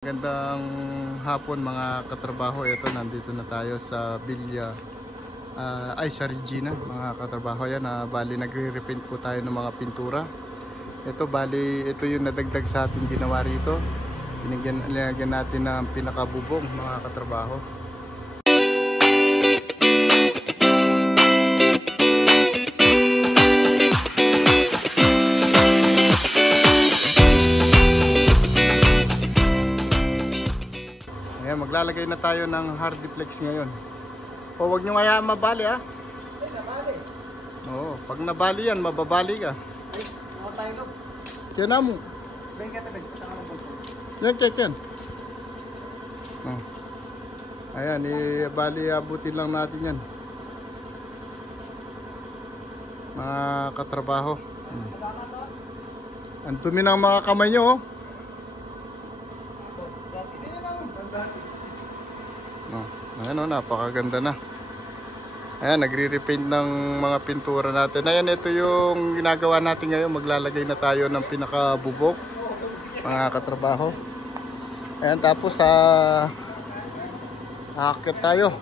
Magandang hapon mga katrabaho. Ito, nandito na tayo sa Villa sa Regina mga katrabaho. Yan, bali nagre-repaint po tayo ng mga pintura. Ito bali, ito yung nadagdag sa ating ginawa rito. Linagyan natin ng pinakabubong mga katrabaho. Maglalagay na tayo ng hardiplex ngayon. O wag nyo kaya mabali ha. Ay, sabali. Oo, pag nabali yan, mababali ka. Ay, mga tayo loob. Kaya na mo. Ben ka tabi, pataka ng bulso. Yan. Oh. Ayan, bali abutin lang natin yan. Mga katrabaho. Ang dumi ng mga kamay nyo oh. No. Ayan o, napakaganda na. Ayan, nagre-repaint ng mga pintura natin. Ayan, ito yung ginagawa natin ngayon. Maglalagay na tayo ng pinakabubok, mga katrabaho. Ayan, tapos aakyat tayo.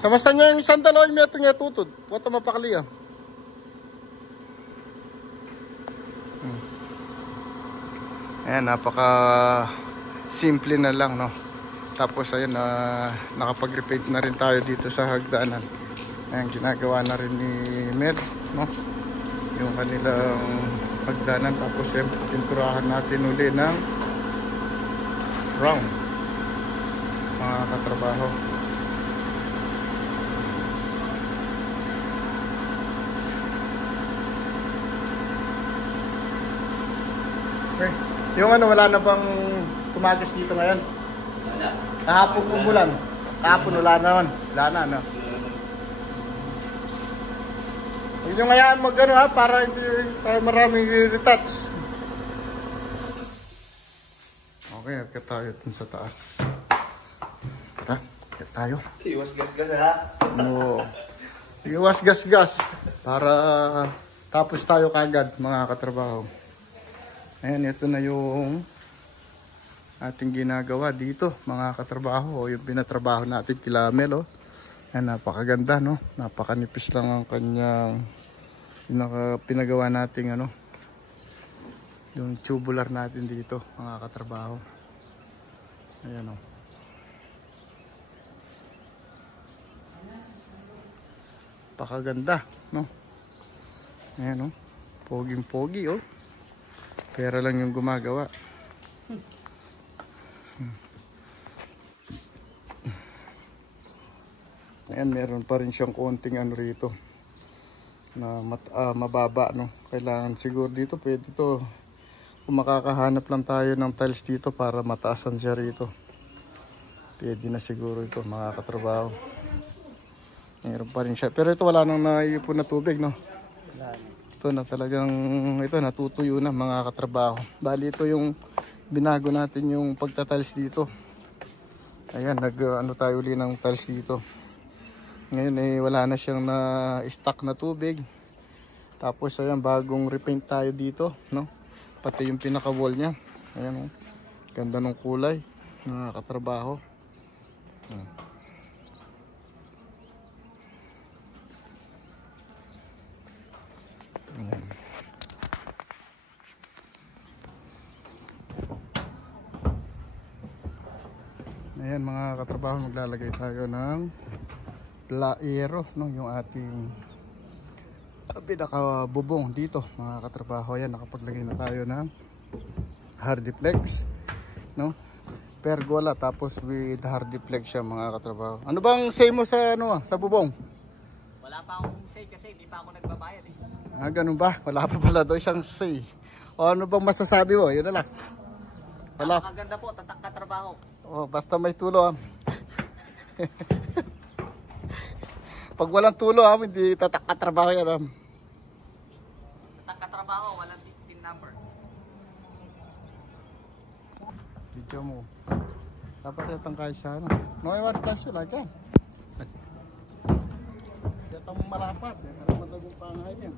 Sa basta nyo yung isang dalawa yung metong tutod. Wata mapakali yan. Ayan, napaka simple na lang, no? Tapos ayun, nakapag-repaint na rin tayo dito sa hagdanan. Ayan, ginagawa na rin ni Med, no? Yung kanilang hagdanan. Tapos ayun, pinturahan natin uli ng round, mga katrabaho. Okay. Yung wala na bang tumagas dito ngayon? Kahapon umulan. Kahapon wala naman. Wala na, no? Huwag nyo ngayaan mag-ano ha, para hindi tayo maraming retouch. Okay, agad tayo dun sa taas. Tara, agad tayo. Iwas gas-gas ha? Oo. Iwas gas-gas. Para tapos tayo kagad, mga katrabaho. Ayan, ito na yung ating ginagawa dito mga katrabaho, o yung pinatrabaho natin kila Mel, oh. Ayan, napakaganda, no? Napakanipis lang ang kanyang pinagawa nating yung tubular natin dito mga katrabaho. Ayan, oh. Napakaganda, no? Ayan, oh. Poging-pogi, oh. Pera lang yung gumagawa. Ayan, meron pa rin siyang konting rito na mababa, no? Kailangan siguro dito, pwede to, kung makakahanap lang tayo ng tiles dito para mataasan siya rito, pwede na siguro ito mga katrabaho. Meron pa rin siya, pero ito wala nang naiipon na tubig, no? Ito na talagang, ito natutuyo na mga katrabaho. Bali ito yung binago natin yung pagtatiles dito. Ayan, tayo uli ng tiles dito. Ngayon wala na siyang na-stock na tubig. Tapos ayan, bagong repaint tayo dito, no? Pati yung pinaka-wall niya. Ayan, oh. Ganda ng kulay, mga katrabaho. Ayan. Ayan mga katrabaho, maglalagay tayo ng plaero, no, yung ating pinakabubong dito mga katrabaho. Ayan, nakapaglagay na tayo ng hardiplex, no, pergola, tapos with hardiplex siya mga katrabaho. Ano bang say mo sa sa bubong? Wala pa akong say kasi hindi pa ako nagbabayad eh. Ganun ba? Wala pa pala daw siyang say. O ano bang masasabi mo? Yun na lang. Wala. Napakaganda po, tatak ka trabaho. Oh, basta may tulo. Pag walang tulo, hindi tatak katrabaho yan. Tatak ka trabaho, walang PIN number. Video mo. Dapat yatang kahit siya. No, I want plus yun, like yan. Yatang marapat. Yatang madagong pangahay yan.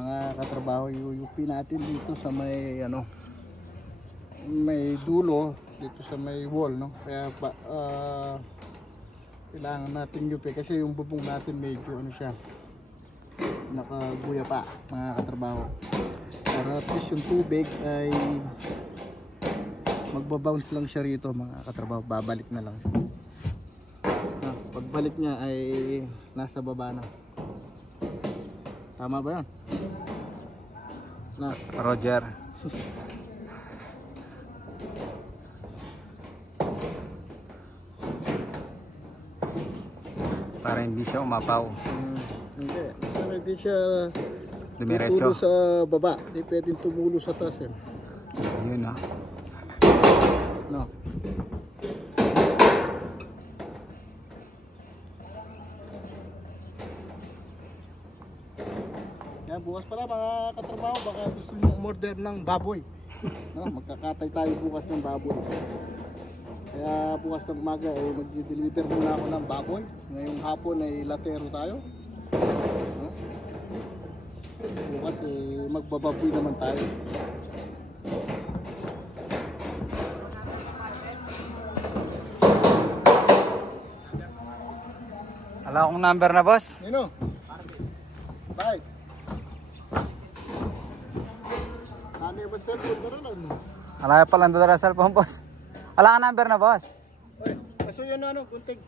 mga katrabaho, UUP natin dito sa may ano, may dulo dito sa may wall, no? Kaya kailangan natin UP kasi yung bubong natin medyo ano siya, nakaguya pa mga katrabaho, para at least yung tubig ay magbabounce lang siya rito mga katrabaho, babalik na lang. Pagbalik niya ay nasa baba na. Tama ba yan? Na. Roger. Para hindi siya umapaw. Hindi. Para hindi siya Dumiretso. tumulo sa baba. Hindi pwedeng tumulo sa taas. Yun ah. No. Yan, bukas pala mga katrabaho, baka gusto nyo umorder ng baboy. No, magkakatay tayo bukas ng baboy. Kaya bukas ng umaga eh, mag-deliver muna ako ng baboy. Ngayong hapon ay latero tayo. No? Bukas eh, magbababoy naman tayo. Wala akong number na, boss. Nino? Bye. Ano ba cellphone na rin? Wala pa lang doon sa cellphone, boss. Wala ka number na, boss. Oy, kaso yan ano, kunting.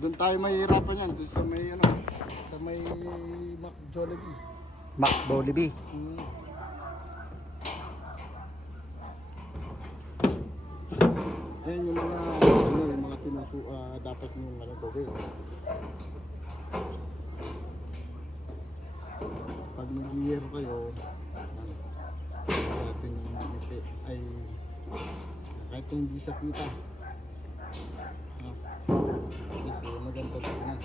Doon tayo mahihirapan yan, doon sa may ano, sa may Jollibee. Jollibee. Ayan yung mga dapat yung ano gawin. Pag nag-year kayo, natin yung ay kahit hindi sa kita. Kasi maganda ito na.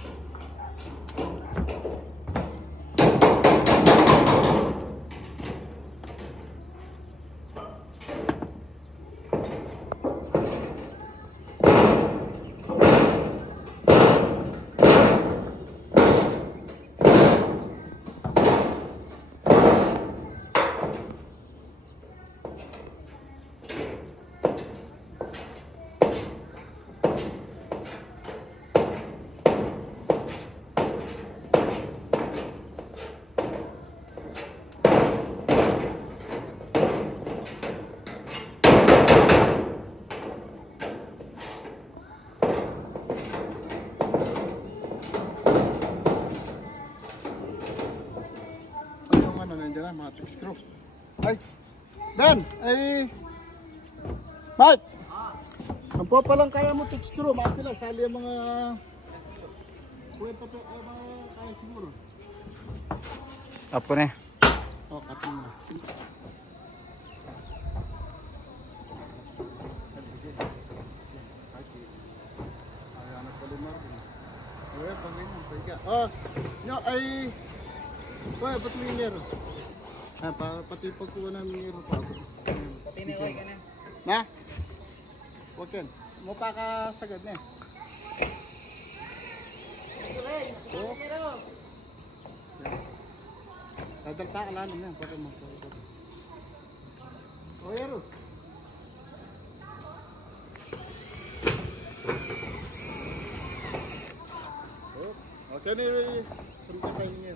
Mga trick screw. Ay, Dan, ay Mike, ang po palang kaya mo trick screw, makapila, sali ang mga kwenta po, mga kaya siguro. Apo na. O, katin mo. Oh, no, ay wala, ba't may nero? Pati pagkuha ng nero pa. Pati na kayo ka na. Na? Huwag yan. Mukha ka sagad na. Oo. Dadalta ka lang yan. Pati mo. O, yero. Okay na yung sumita kayo niya.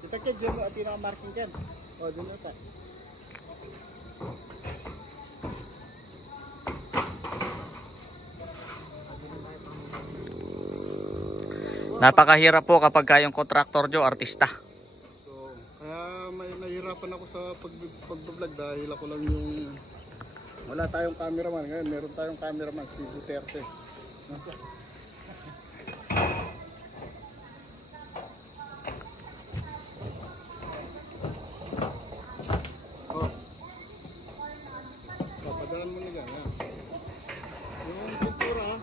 Kita kayo dyan mo at pinaka-marking dyan. O, dyan mo ito. Napakahirap po kapag kayong contractor nyo, artista. So, kaya may nahirapan ako sa pag-vlog dahil ako lang yung wala tayong cameraman. Ngayon meron tayong cameraman, si Duterte. Oh. Papadaan mo nila. Yung pintura,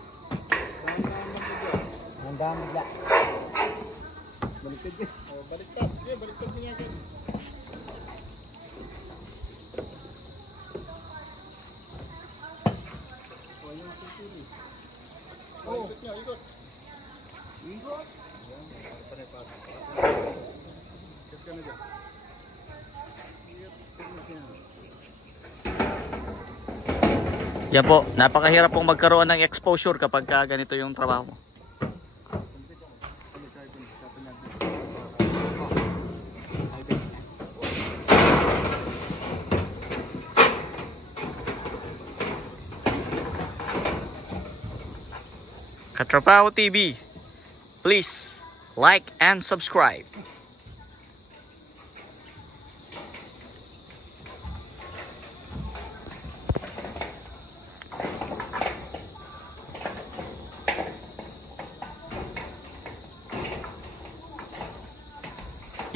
dahan-dahan lang nila. Hanggang bigla. Baliktad yan. Oh, baliktad. Sige, baliktad mo yan. Oh, yung pintura. Oh, ikot niya, ikot. Ikot. Ikot ka na dyan. Yan po, napakahirap pong magkaroon ng exposure kapag ganito yung trabaho mo. Katrabaho TV, please like and subscribe.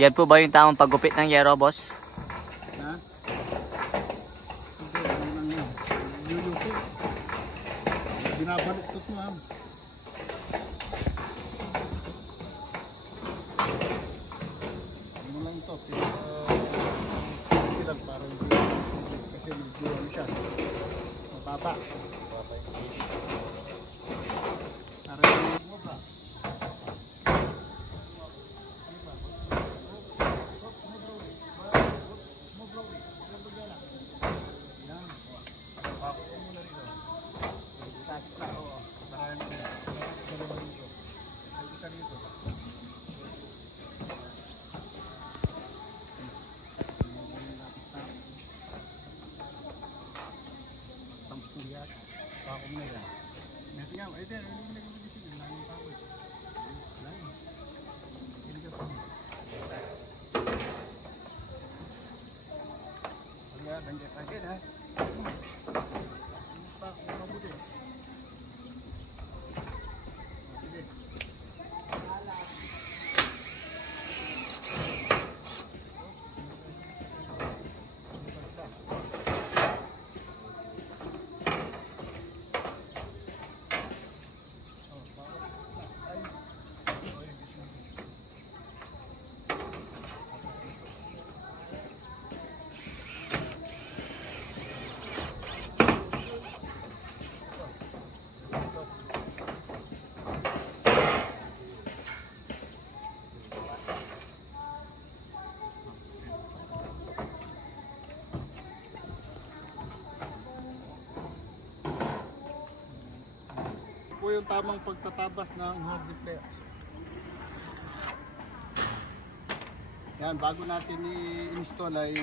Yan po ba yung tamang paggupit ng yero, boss? Ha? Hindi, ano lang yan. Luluto. Binabaluktot mo, ha? Ano lang ito? Sige lang para hindi. Kasi medyo ano siya. Mababa. Mababa yung case. Para hindi mo ba? Yung tamang pagtatabas ng hard flex. Yan, bago natin i-install ay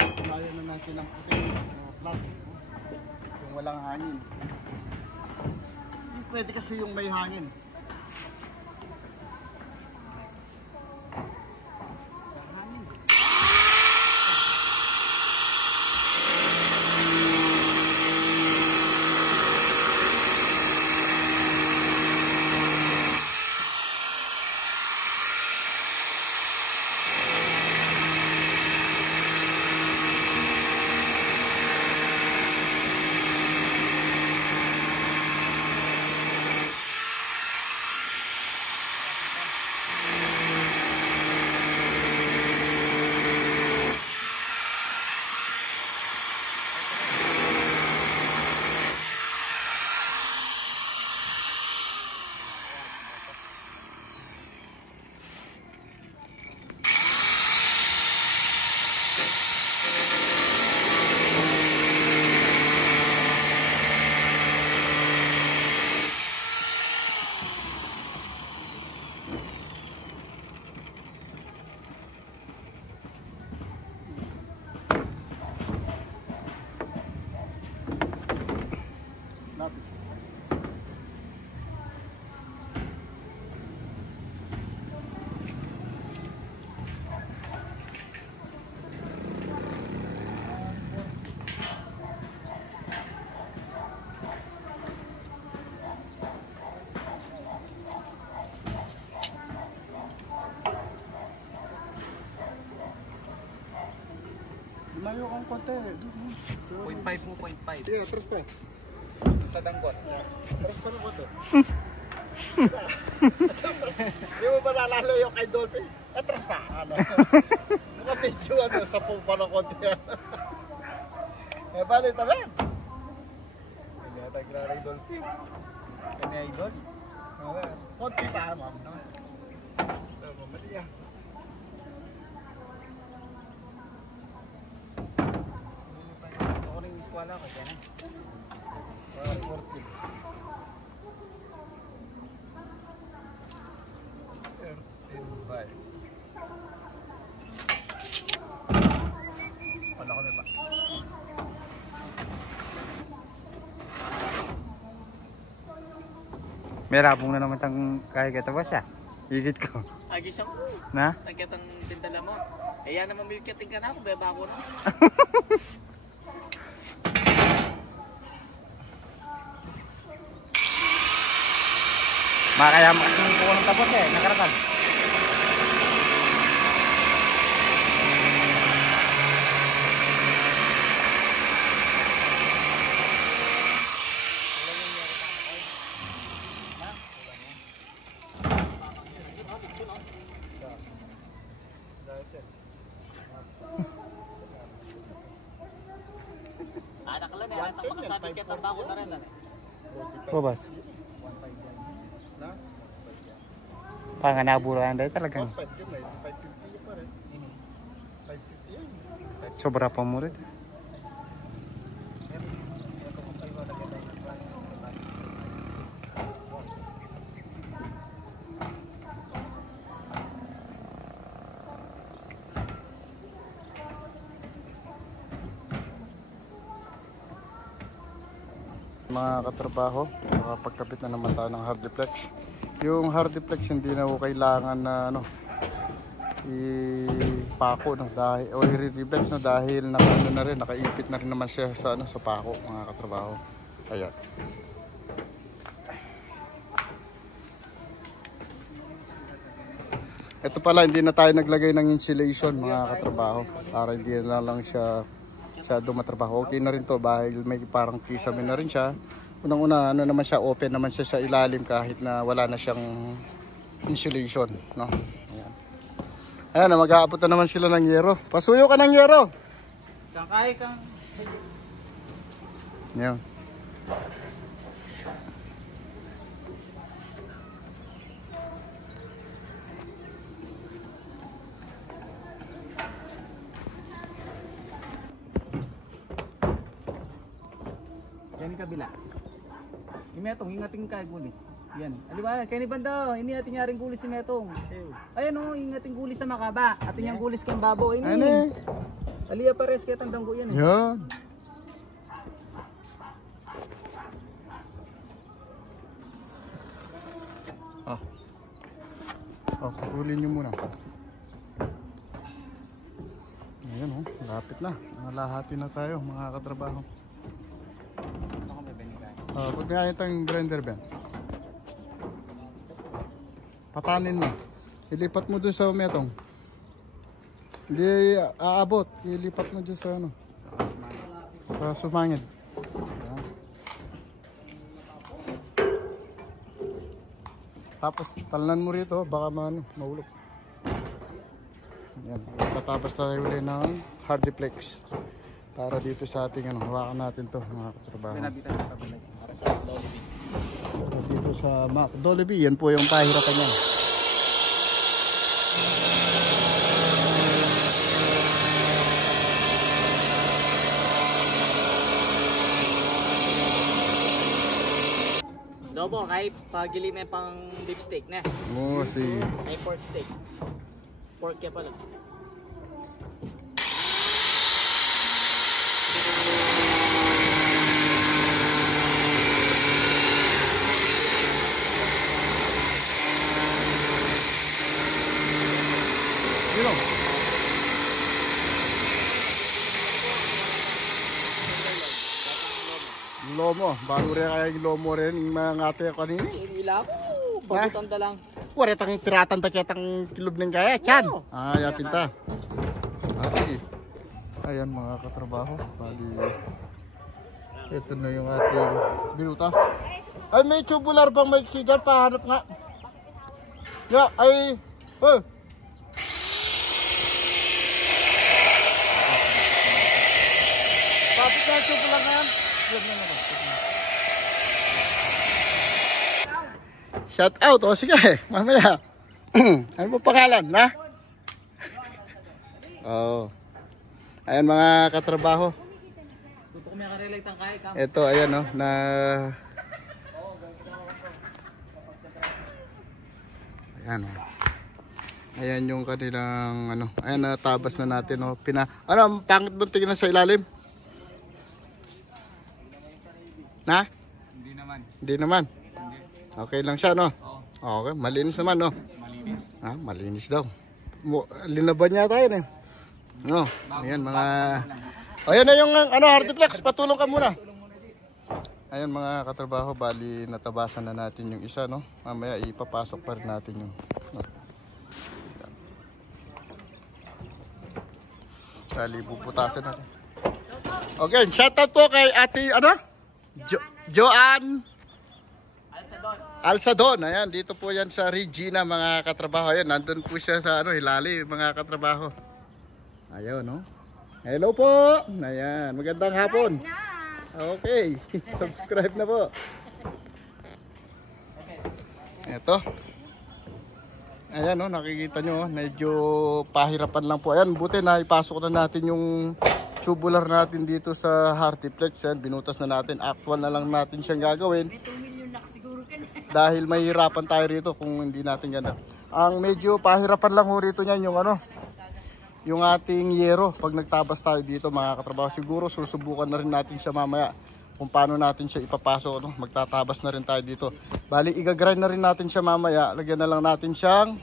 kaya na natin ang puting plug yung walang hangin. Pwede kasi yung may hangin. Layo kang konti. 0.5 mo, 0.5. Yeah, atras pa. Sa danggot. Atras pa ng konti. Hindi mo ba nalala yung kay Dolphin? Atras pa. Ano? Naka-video ano, sa pumpa ng konti. Eh, bali, tabi. Tagra Dolphin. Kanya idol. Konti pa, ma'am. Mamali yan. Ako rin yung eskwala ko. Kaya na. 40. 13.5. Wala ko na ba? May rabong na naman tang kaya kita ba siya? Higit ko. Agi siya mo. Na? Nagyat ang tindala mo. Eh yan naman may kiting ka na ako. Beba ko na. Makaya makasing po ng tapos eh. Nakarakan. Anak lang eh. Anak makasabit ka trabaho na rin. Bobas. Panganaburahan dahil talagang 550 pa rin. 550 yan. sobra pa mo rin. Mga katrabaho, makapagkapit na naman tayo ng hardiplex. Yung hardiplex hindi na ho kailangan na ipako no, dahil o i-rivets no, dahil nakaipit na rin naman siya sa sa pako, mga katrabaho. Ayan. Ito pala, hindi na tayo naglagay ng insulation, mga katrabaho, para hindi na lang siya dumatrabaho. Okay na rin to dahil may parang kisame na rin siya. Unang-una, naman siya, open naman siya sa ilalim kahit na wala na siyang insulation, no? Ayan. Ayan, mag-aabot na naman sila ng yero. Pasuyo ka ng yero. Kangkay kang. Ayan. Yan yung kabila. Si Metong, ingating ka gulis. Yan. Aliwa, kaya ni Banda, ini ating yaring gulis si Metong. Ayan o, ingating gulis sa Makaba. Ating yung gulis kang babo. Ini. Ano? Aliya pares kaya tandang ko yan eh. Yan. Putulin nyo muna. Ayan o, lapit na. Malahati na tayo, mga katrabaho. Ako may benikan. Pag mayayat ang grinder ben, patanin mo. Ilipat mo dun sa Metong. Hindi aabot. Ilipat mo dun sa sa sumangid. Ayan. Tapos talnan mo rito, baka mahulog. Ayan. Tatapos tayo ulit ng hardiplex para dito sa ating hawakan natin to, mga katrabaho. Pinabitan ng kabila. Para sa Dolby. Pero dito sa Dolby, yan po yung pahirapan niya. Lobo, kahit pagili may pang beef steak na. Oo, si... May pork steak. Pork ya pala. Yun o. Lomo, bago rin kaya yung lomo rin yung mga ngate kanina. Ila ko, bagutan da lang. Wala tang tiratan ta kitang kilob ng kaya, chan. Oo. Yatin ta. Sige. Ayan mga katrabaho, bali. Ito na yung ating binutas. Ay, may tubular pang may sigar, pahanap nga. Ay. Bakit na tubular na yan? Yan na naman. Shout out. O sige, mamaya. Ano po pangalan, na? Oo. Ayan mga katrabaho. Tuto ko may karelate ang kaya. Ito, ayan no, na... Ayan o. Ayan yung kanilang, ano, ayan natabas na natin o. Ano, pangit mo tingnan sa ilalim? Na? Hindi naman. Hindi naman. Okay lang siya, no? Oo. Okay, malinis naman, no? Malinis. Ah, malinis daw. Linaban niya tayo, eh. No, ayan mga... O, ayan na yung, ano, Hardiplex, patulong ka muna. Ayan mga katrabaho, bali natabasan na natin yung isa, no? Mamaya ipapasok pa rin natin yung... No? Bali, puputasan natin. Okay, shoutout po kay ate, ano? Joanne Alsadon. Ayan, dito po yan sa Regina mga katrabaho. Ayan, nandun po siya sa ano, Hilali mga katrabaho. Ayaw, no? Hello po! Ayan, magandang hapon. Okay, subscribe na po. Ito. Ayan, no, nakikita nyo, medyo pahirapan lang po. Ayan, buti na ipasok na natin yung tubular natin dito sa Hardiplex. Yan, binutas na natin. Actual na lang natin siyang gagawin. Dahil mahirapan tayo rito kung hindi natin ganda. Ang medyo pahirapan lang ho rito niyan yung ano, yung ating yero. Pag nagtabas tayo dito mga katrabaho, siguro susubukan na rin natin siya mamaya kung paano natin siya ipapasok. No? Magtatabas na rin tayo dito. Bali, igagrind na rin natin siya mamaya. Lagyan na lang natin siyang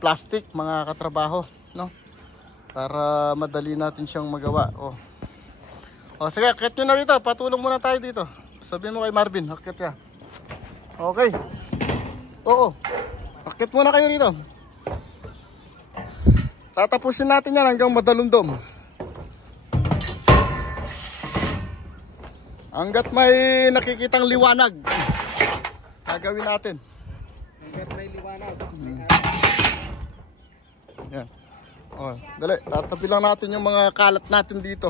plastic mga katrabaho. No? Para madali natin siyang magawa. O sige, akit nyo na rito. Patulong muna tayo dito. Sabihin mo kay Marvin, akit ka. Okay. Oo. Akit muna kayo dito. Tatapusin natin yan hanggang madalundom. Hanggat may nakikitang liwanag, gagawin natin. Hanggat may liwanag. Yan. O, dali, tatapi lang natin yung mga kalat natin dito.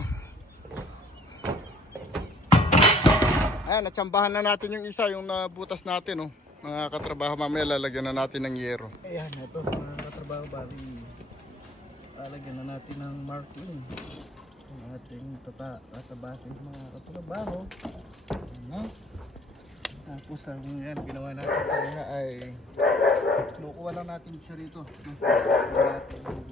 Ayan, natsambahan na natin yung isa, yung nabutas natin, oh. Mga katrabaho, mamaya lalagyan na natin ng yero. Ayan, ito mga katrabaho, bali lalagyan na natin ng marking ang ating tatabasin mga katrabaho. Tapos ang yan, ginawa natin kanina ay lukuha lang natin siya rito.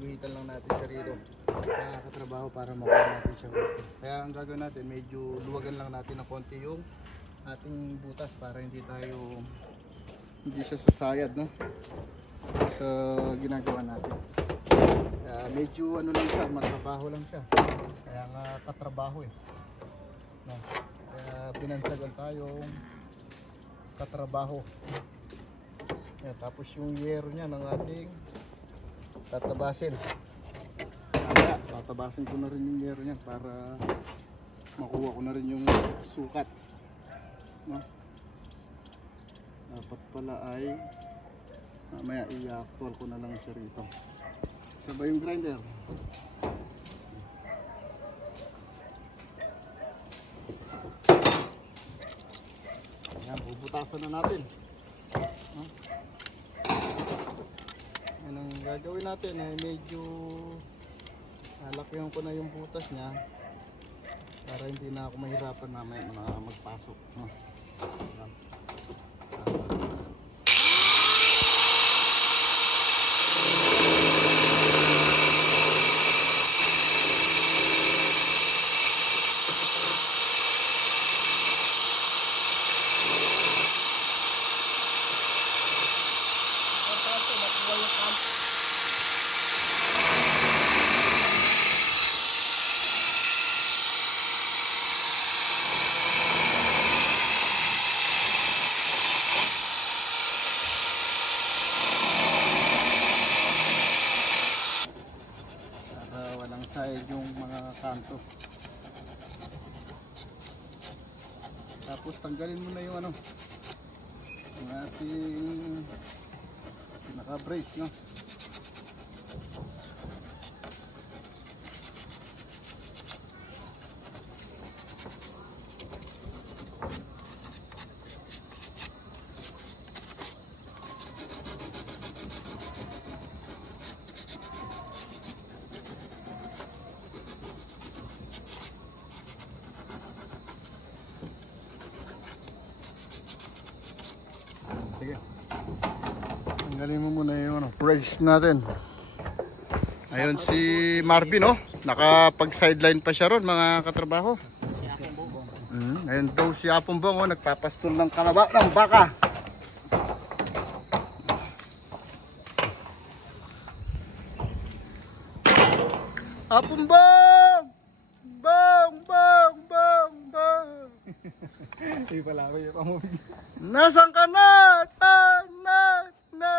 Buhitan lang natin siya rito mga katrabaho para makuha natin siya rito. Kaya ang gagawin natin, medyo luwagan lang natin ng konti yung ating butas para hindi siya sasayad, no? Sa ginagawa natin. Medyo ano lang siya, matrabaho lang siya. Kaya nga katrabaho eh. No? Kaya binansagan tayong katrabaho. Yan, tapos yung yero niya ng ating tatabasin. Kaya tatabasin ko na rin yung yero niya para makuha ko na rin yung sukat. No? Dapat pala ay mamaya i-actual ko na lang siya rito. Sabay yung grinder. Ayan, bubutasan na natin. Yan ang gagawin natin eh, medyo nalakyan ko na yung butas niya para hindi na ako mahirapan mamaya magpasok. Ayan. Yung mga kanto. Tapos tanggalin mo na yung ano, yung ating pinaka-brake, no? Sige. Tanggalin mo muna yung ano, price natin. Ayun si Marvin, oh. Nakapag-sideline pa siya ron, mga katrabaho. Ayun daw si Apombong, oh. Nagpapastol ng ng baka. Apombong! Bong! Bong! Bong! Bong! Hindi pala ako yung pamumig. Nasaan ka na? Na!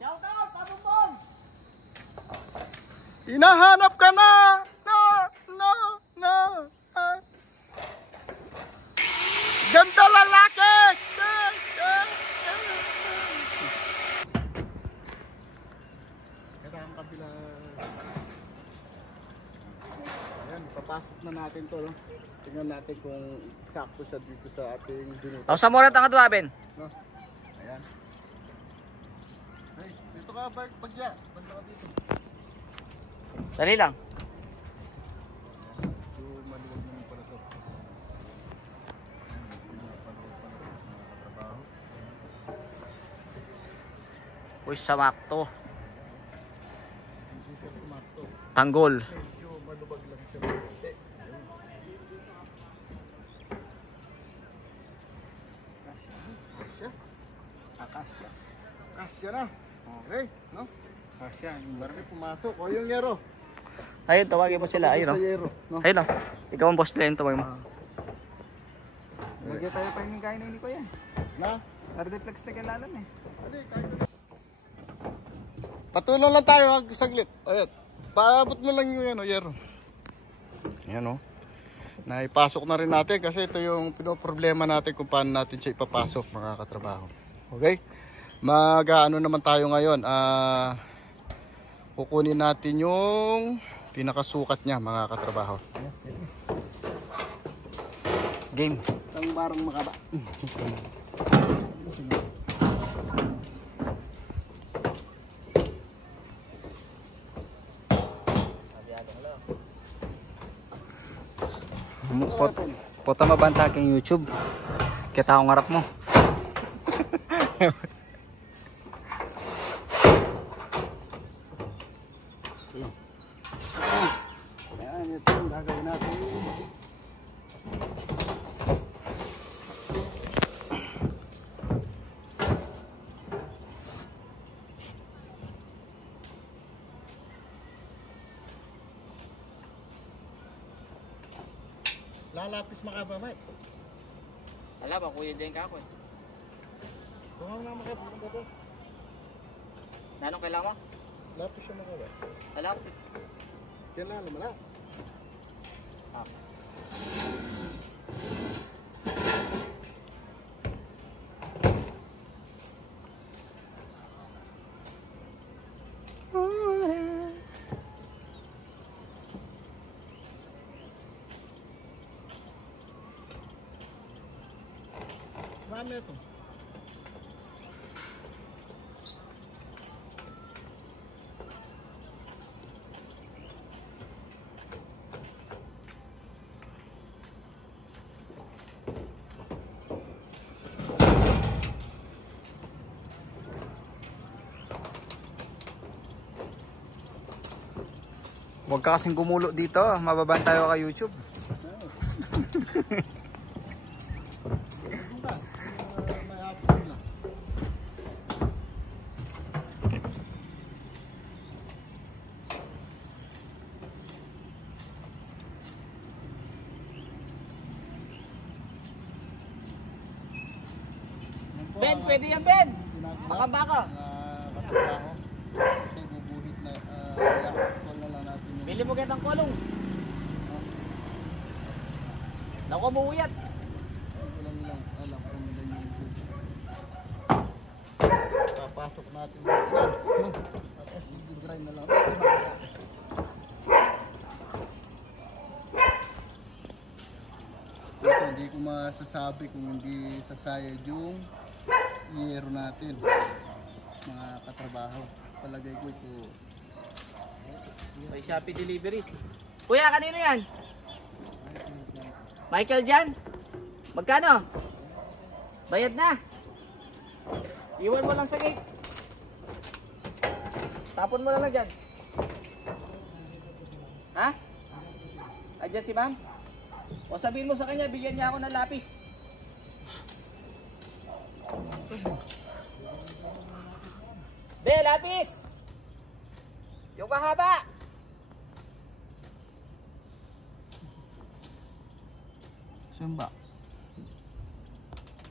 Shout out, Apombong! Hinahanap ka na! No! Ganda lalaki! Ito ang kabila. Ayan, papasok na natin to, no? Tingnan natin kung sakto siya dito sa ating binuto. O, sa muna tanga duwaben. No? Ayan. Hey, dito ka, bagya. Banda ka dito. Dali lang. So, maluwag naman pala to. Uy, samakto. Hindi siya sumakto. Tanggol. Medyo malubag lang siya. Akasya. Akasya na. Okay, no? Akasya. Yung marami pumasok. O yung yero. Ayun, tawagin mo sila. Ayun, Sa o. yero, no? Ayun, o. Ikaw ang boss nila, tawagin mo. Lagyan tayo pa yung kain ni ko yan. Na? Ardeflex na kailalan eh. Adi, kain na. Patulong lang tayo, saglit. Ayun. Paabot mo lang yung ano, yero. Ayan, oh. Naipasok na rin natin kasi ito yung pinoproblema natin kung paano natin siya ipapasok, mga katrabaho. Okay? Mag-ano naman tayo ngayon. Kukunin natin yung pinakasukat niya, mga katrabaho. Game. Ang barang makaba. Pota mabanta kang YouTube. Kita akong ngarap mo. Ayan, ito ang gagawin natin. Lalapis makaba, Mike. Wala ba, kuya din ka ako eh. Kung ano na makapagod ito. Nanong kailangan mo? Lapis siya makaba. Wala ko. Yan na, naman na. Ah. Marami ito. Huwag ka kasing gumulo dito. Mababan tayo kay YouTube. Ben, pwede yan, Ben. Baka. Katrabaho. Ito guguhit na i-install na lang natin yung Bili mo kitang kulong. Naku, buuyat. alam kung nila yung papasok natin dito. Tapos i-grind na lang. Ito, hindi ko masasabi kung hindi sasayad yung yero natin, mga katrabaho. Palagay ko ito. May Shopee delivery. Kuya, kanino yan? Michael Jan? Magkano? Bayad na. Iwan mo lang sa gate. Tapon mo na lang dyan. Ha? Andyan si ma'am? O sabihin mo sa kanya, bigyan niya ako ng lapis. Be, lapis! Yung mahaba! Saan ba?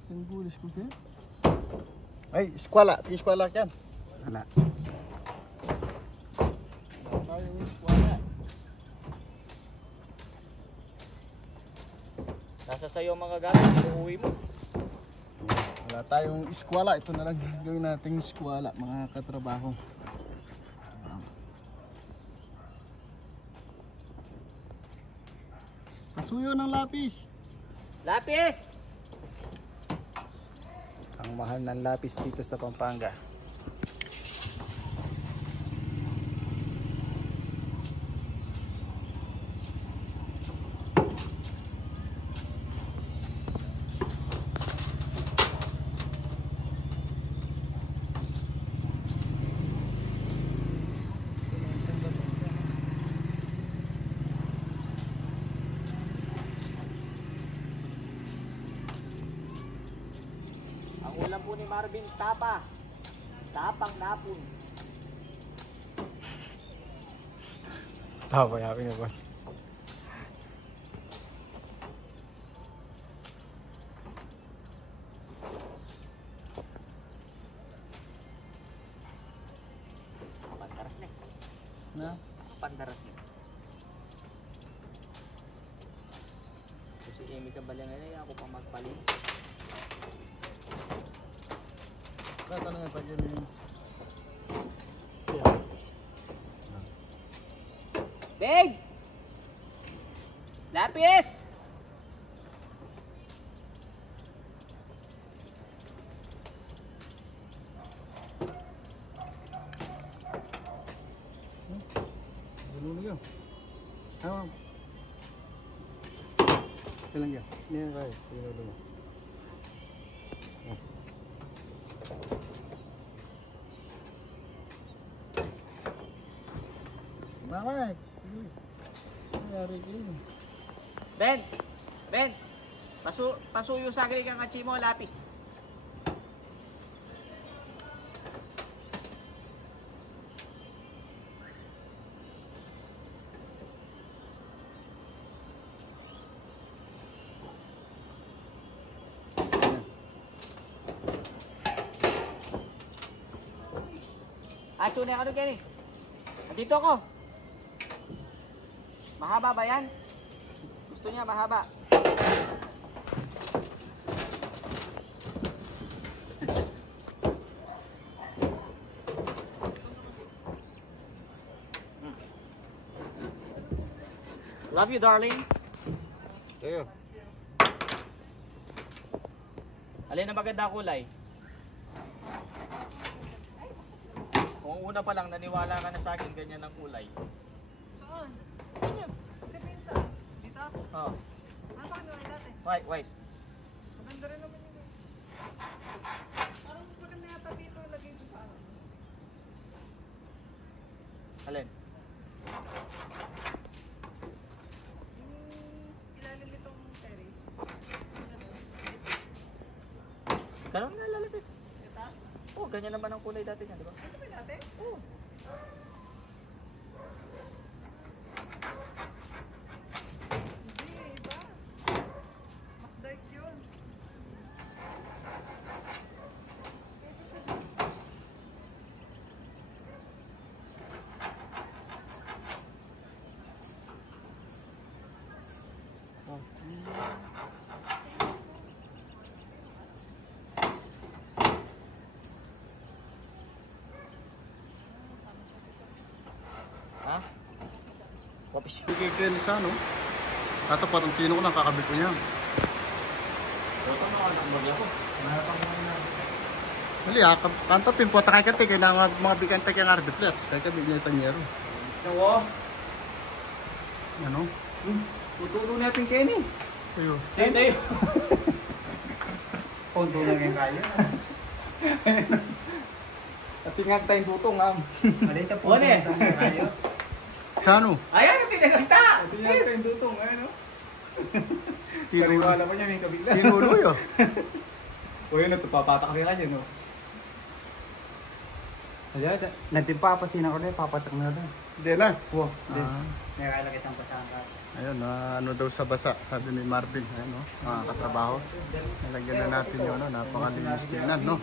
Yung bulis ko kaya? Ay, eskwala. Eskwala yan. Wala. Tayong eskwala. Nasa sa'yo ang mga gamit, inuuwi mo. Wala tayong eskwala. Ito na lang gawin nating eskwala, mga katrabaho. Pasuyo ng lapis. Lapis! Ang mahal ng lapis dito sa Pampanga. Ang ulam po ni Marvin, tapa. Tapang napon. Tama yakin na boss. Pandaras na. Na? Pandaras na. So, si Amy Kabalyang ay ako pang magpaling. Tatanungin pa yun. Big! Lapis! Bulunod yun. Tama. Kailan yan? Hindi yan kaya. Bulunod mo. Bakit? Nangyari ko yun. Ben! Ben! Pasuyo sa akin kang kachi mo, lapis. Tunay ako doon, Kenny. Andito ako. Mahaba ba yan? Gusto niya mahaba. Love you, darling. Tayo. Alin ang maganda kulay? Kung una pa lang naniwala ka na sa akin ganyan ang kulay. Saan? Si Pinsa. Dito? Oh, Ano pa kanila dati? white. Maganda rin naman yun. Parang mas maganda yata dito ilagay ko sa ano. Alin? Yung ilalim nitong terrace. Ganun nga lalapit. Ito? Oh, ganyan naman ang kulay dati niya, di ba? Ito ba dati? Oh. Hindi, iba. Mas dark yun. Ha? Kopis. Kay Ken sa ano? Tatapat ang tino ko lang kakabit ko niya. Ito na ako ng bagay ko. Hali kanto pimpo takay ka te kailangan mga bigante kay ngar deflex kay ka bigyan tanyero. Inis na wo. Ano? Tutulo natin Kenny. Ayo. Hindi. Pondo lang yung kaya. At tingag tayong dutong, Malita po. Ano eh? Sa ano? Ayan, tinagagta! Tingag tayong dutong, ayan o. Sariwala mo niya, may kabigla. Tinuloy oh. O yun, papatak rin kanya, no? Ayan, nagtipapasin ako na, papatak na doon. Hindi na. Wow, hindi. Nakalagay ang pasahan. Ayun, ano daw sa basa, sabi ni Marvin, ayun, no? Mga katrabaho. Nalagyan na natin yun, no? Napakalinis tingnan, no?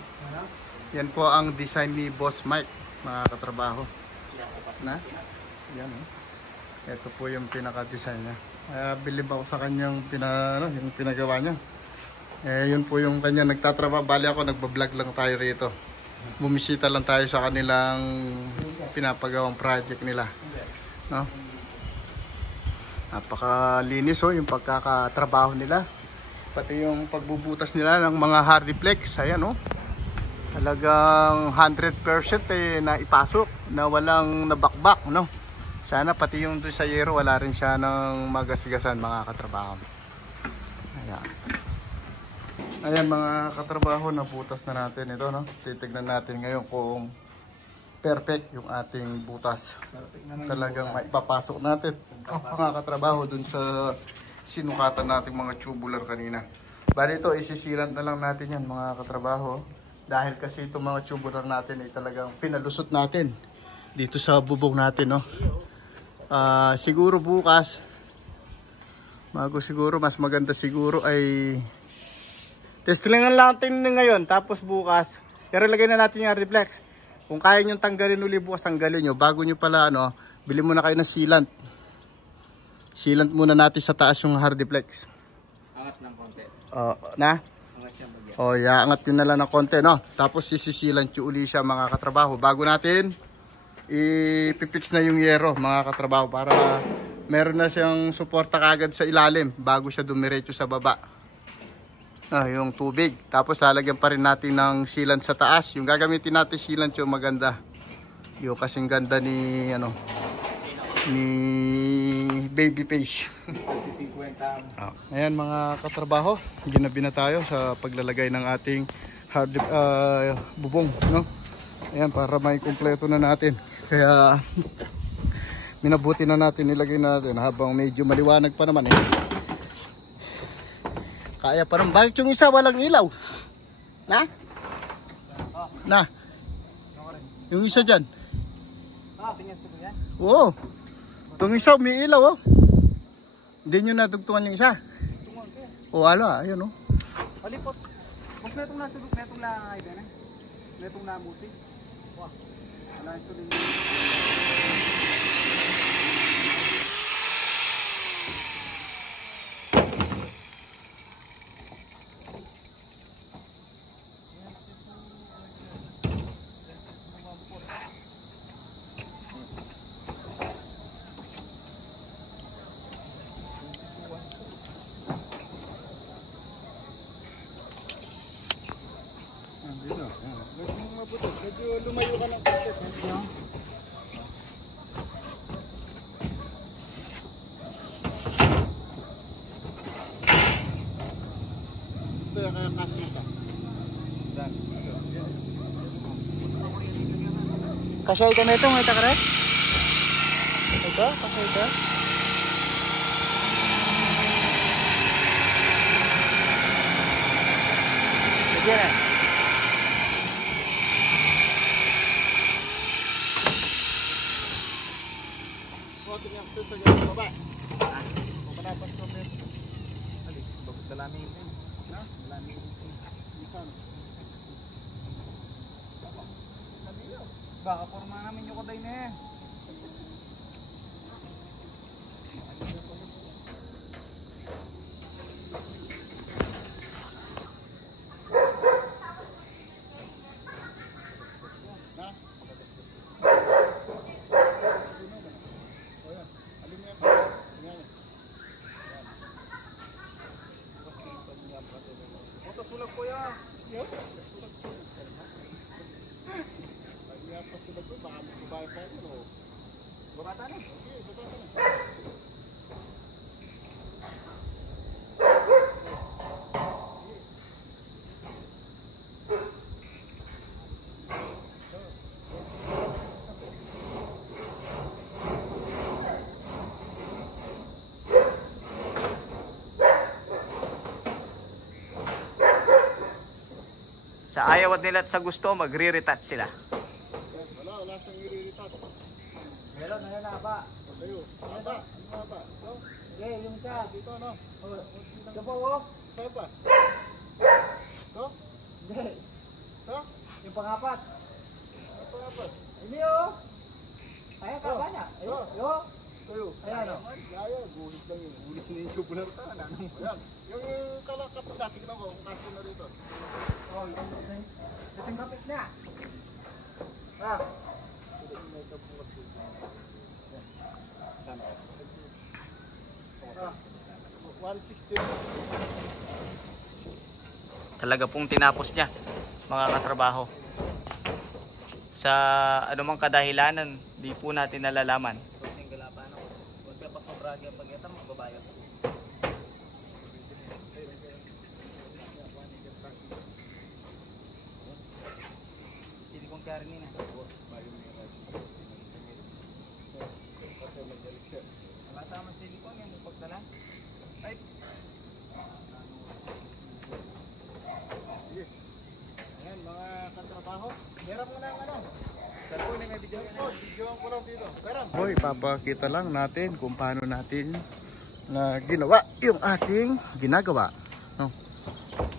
Yan po ang design ni Boss Mike, mga katrabaho. Na? Yan, no? Ito po yung pinaka-design niya. Kaya bilib ako sa kanyang yung pinagawa niya. Yun po yung kanya nagtatrabaho. Bali ako, nagbablog lang tayo rito. Bumisita lang tayo sa kanilang pinapagawang project nila, no? Napakalinis yung pagkakatrabaho nila. Pati yung pagbubutas nila ng mga hardiplex. Ayan talagang 100% na ipasok, na walang nabakbak, no? Sana pati yung doon sa yero wala rin siya ng magasigasan, mga katrabaho. Ayan mga katrabaho, nabutas na natin ito, no? Titignan natin ngayon kung perfect yung ating butas. Talagang maipapasok natin mga katrabaho dun sa sinukatan nating mga tubular kanina. Bali ito, isisilant na lang natin yan mga katrabaho. Dahil kasi itong mga tubular natin ay talagang pinalusot natin dito sa bubong natin, no? Siguro bukas, siguro mas maganda siguro ay testingan lang natin ngayon, tapos bukas pero lagay na natin yung reflex. Kung kaya nyo tanggalin uli bukas, tanggalin nyo. Bago nyo pala bili muna kayo ng sealant. Sealant muna natin sa taas yung hardiplex. Angat ng konti. Na? Angat siya bagyan. Angat yun na lang ng konti, no? Tapos sisilant nyo uli siya mga katrabaho. Bago natin ipipix na yung yero mga katrabaho, para meron na siyang suporta kagad sa ilalim bago siya dumiretso sa baba. Yung tubig. Tapos lalagyan pa rin natin ng sealant sa taas. Yung gagamitin natin sealant yung maganda. Yung kasing ganda ni ni baby face. Ayan mga katrabaho, ginabi na tayo sa paglalagay ng ating bubong, no? Ayan, para may kumpleto na natin. Kaya minabuti na natin, nilagay natin habang medyo maliwanag pa naman Kaya parang bakit yung isa walang ilaw? Na? Yung isa dyan? Tingnan sa yan. Oo. Itong isa may ilaw, Hindi nyo natugtungan yung isa. Ayun, Palipot. Kung netong nasulog, netong langay din netong namuti. Wah. Wala yung suling. Medyo lumayo ka ng konti. Ito kaya kasita. Kasya ito na ito, may takaret? Ito, kasita. Sige na. Baka forma namin yung koday na Sulag po yan. Babata na. Sa ayaw at nila at sa gusto, magre-retouch sila. Wala siyang i-retouch. Meron, na ba? Tayo. Haba. Haba. No? Yung isa. Dito, no? Ito po, oh. Saan ba? No? Hindi. No? Yung pangapat. Ano pa ba? Hindi, oh. Ayan, kaba niya. Oh. Ayun. Tayo. Ayan, oh. Laya, gulis lang yun. Gulis na yung tubular ta. Ayan. Yung kalakat na, tignan ko kung kaso na rito. Oh, ito yung kapit niya. Ah. Saan? 160. Talaga pong tinapos niya, mga katrabaho. Sa anumang kadahilanan, di po natin nalalaman. Ayan, mga katrabaho. Meron mo na ang ano. Cellphone na may video. Videoan ko lang dito. Meron. Hoy, papakita lang natin kung paano natin na ginawa yung ating ginagawa. No?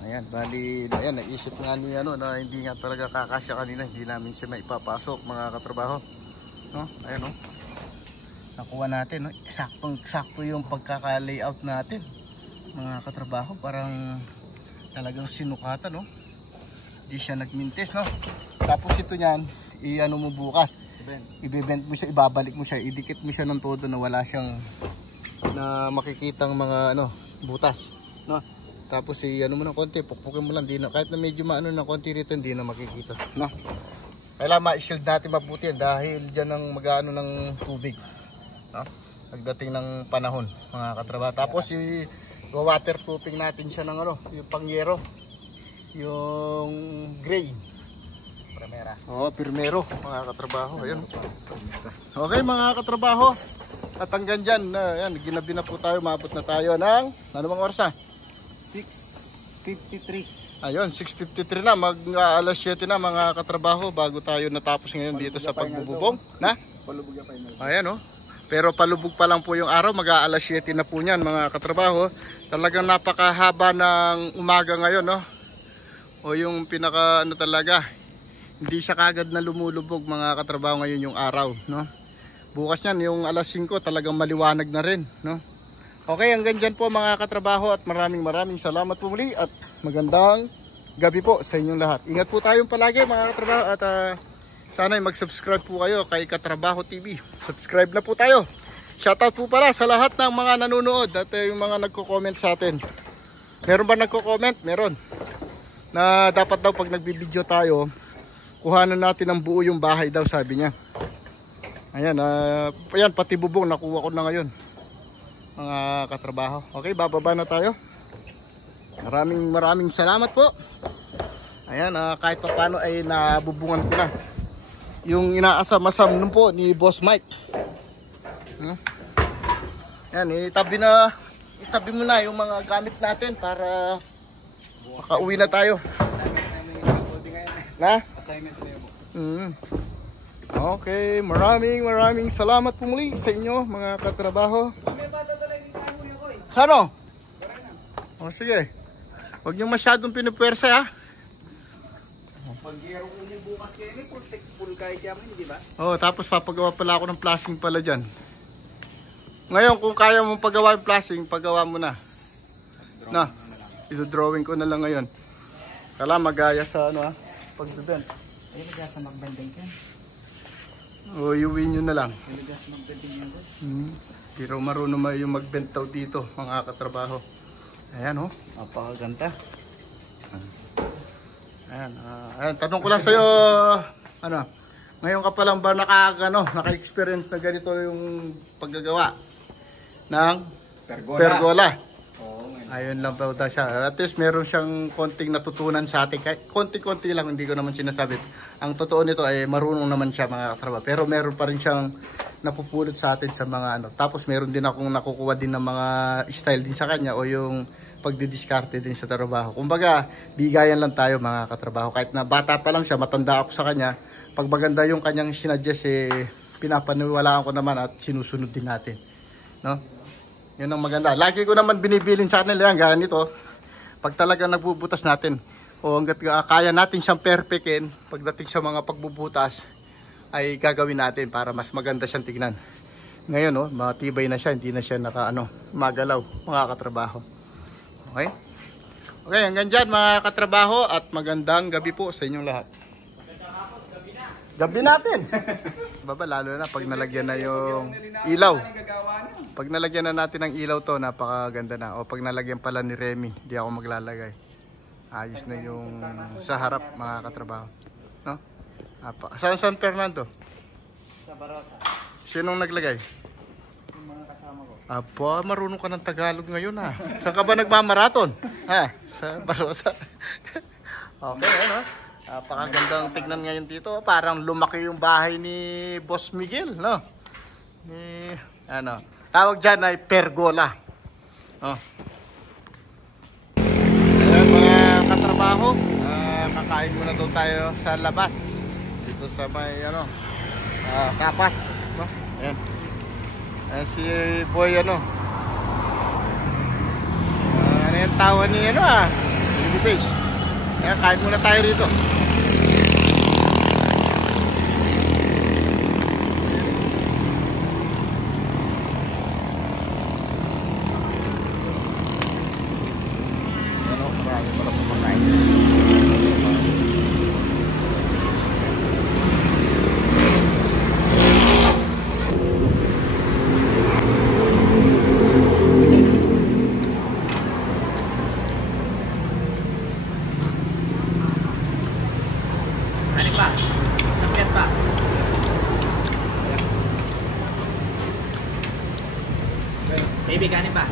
Ayan, bali, ayan, naisip nga ni ano na hindi nga talaga kakasya kanina. Hindi namin siya maipapasok, mga katrabaho. No? Ayan, no? Nakuha natin, no? Saktong-sakto yung pagkaka-layout natin, mga katrabaho. Parang talagang sinukatan, no? Hindi siya nagmintis, no? Tapos ito niyan, i-ano mo bukas. Ibebend mo siya, ibabalik mo siya, idikit mo siya ng todo na wala siyang na makikitang mga ano, butas, no? Tapos i-ano mo ng konti, pukpukin mo lang, di na, kahit na medyo maano ng konti rito, hindi na makikita, no? Kailangan ma-shield natin mabuti yan dahil diyan ang mag-aano ng tubig, no? Pagdating ng panahon, mga katrabaho. Tapos i-waterproofing natin siya ng ano, yung pangyero, yung gray. Primera. Oo, pirmero, mga katrabaho. Ayun. Okay, mga katrabaho. At hanggang dyan, ayan, ginabi na po tayo. Maabot na tayo ng, ano bang oras na? 6:53. Ayun, 6:53 na. Mag-alas 7 na, mga katrabaho. Bago tayo natapos ngayon dito sa pagbububong. Na? Palubog na final. Ayan, oh. Pero palubog pa lang po yung araw. Mag-aalas 7 na po niyan, mga katrabaho. Talagang napakahaba ng umaga ngayon, no? O yung pinaka, ano talaga, hindi siya kagad na lumulubog, mga katrabaho, ngayon yung araw, no? Bukas yan, yung alas 5, talagang maliwanag na rin, no? Okay, hanggang dyan po, mga katrabaho, at maraming salamat po muli at magandang gabi po sa inyong lahat. Ingat po tayong palagi, mga katrabaho, at sana'y mag-subscribe po kayo kay Katrabaho TV. Subscribe na po tayo. Shoutout po pala sa lahat ng mga nanonood at yung mga nagko-comment sa atin. Meron ba nagko-comment? Meron. Na dapat daw pag nagbibideo tayo, kuhanan natin ang buo yung bahay daw, sabi niya. Ayan, ayan, pati bubong nakuha ko na ngayon, mga katrabaho. Okay, bababa na tayo. Maraming salamat po. Ayan, kahit pa paano ay nabubungan ko na yung inaasam-asam nun po ni Boss Mike. Ayan, itabi mo na yung mga gamit natin para makauwi na tayo. Na? Assignment na yun. Okay, maraming salamat po muli sa inyo, mga katrabaho. May bata talaga yung kahuya ko eh. Ano? O sige. Huwag nyo masyadong pinupwersa, ha? Pag-giro ko yung bukas kayo may full kahit yaman, di ba? Oh, tapos papagawa pala ako ng flashing pala dyan. Ngayon, kung kaya mong pagawa yung flashing, pagawa mo na. Na, ito-drawing ko na lang ngayon. Kala magaya sa ano, ha? Pag-bend. Ay, nagas na magbending ka. O, iuwi nyo na lang. Ay, nagas na magbending yan ko. Pero marunong mo yung mag-bend daw dito, mga katrabaho. Ayan, oh. Napakaganda. Ayan, ayan, tanong ko lang sa'yo, ano, ngayon ka pa lang ba naka-experience na ganito yung paggagawa ng pergola? Oo, Ayun lang daw siya. At least meron siyang konting natutunan sa atin. Konti-konti lang, hindi ko naman sinasabi. Ang totoo nito ay marunong naman siya, mga katrabaho. Pero meron pa rin siyang napupulot sa atin sa mga ano. Tapos meron din akong nakukuha din ng mga style din sa kanya o yung pagdidiskarte din sa trabaho. Kumbaga, bigayan lang tayo mga katrabaho. Kahit na bata pa lang siya, matanda ako sa kanya. Pag maganda yung kanyang sinadjust, pinapaniwalaan ko naman at sinusunod din natin. No? Yun ang maganda. Lagi ko naman binibilin sa kanila yan, gaya nito. Pag talaga nagbubutas natin, o hanggat kaya natin siyang perfectin, pagdating sa mga pagbubutas, ay gagawin natin para mas maganda siyang tignan. Ngayon, matibay na siya, hindi na siya magalaw, mga katrabaho. Okay? Okay, hanggang dyan mga katrabaho at magandang gabi po sa inyong lahat. Gabi natin! Baba, lalo na pag nalagyan na yung ilaw. Pag nalagyan na natin ng ilaw to, napakaganda na. O pag nalagyan pala ni Remy, di ako maglalagay. Ayos na yung sa harap mga katrabaho. No? San Fernando? Sa Barosa. Sinong naglagay? Yung mga kasama ko. Aba, marunong ka ng Tagalog ngayon ha. Saan ka ba nagmamaraton? Ha? Sa Barosa. Okay, ano? Napakagandang tignan ngayon dito. Parang lumaki yung bahay ni Boss Miguel, no? Tawag dyan ay pergola. Oh. Ayan mga katrabaho, kakain muna doon tayo sa labas. Dito sa may, Kapas, no? Ayan. Ayan si Boy, ano yung tawa ni, Baby Face. Ayan, kain muna tayo rito. Marami pala pumakain. Balik pa. Sakit pa. Baby, kanin pa.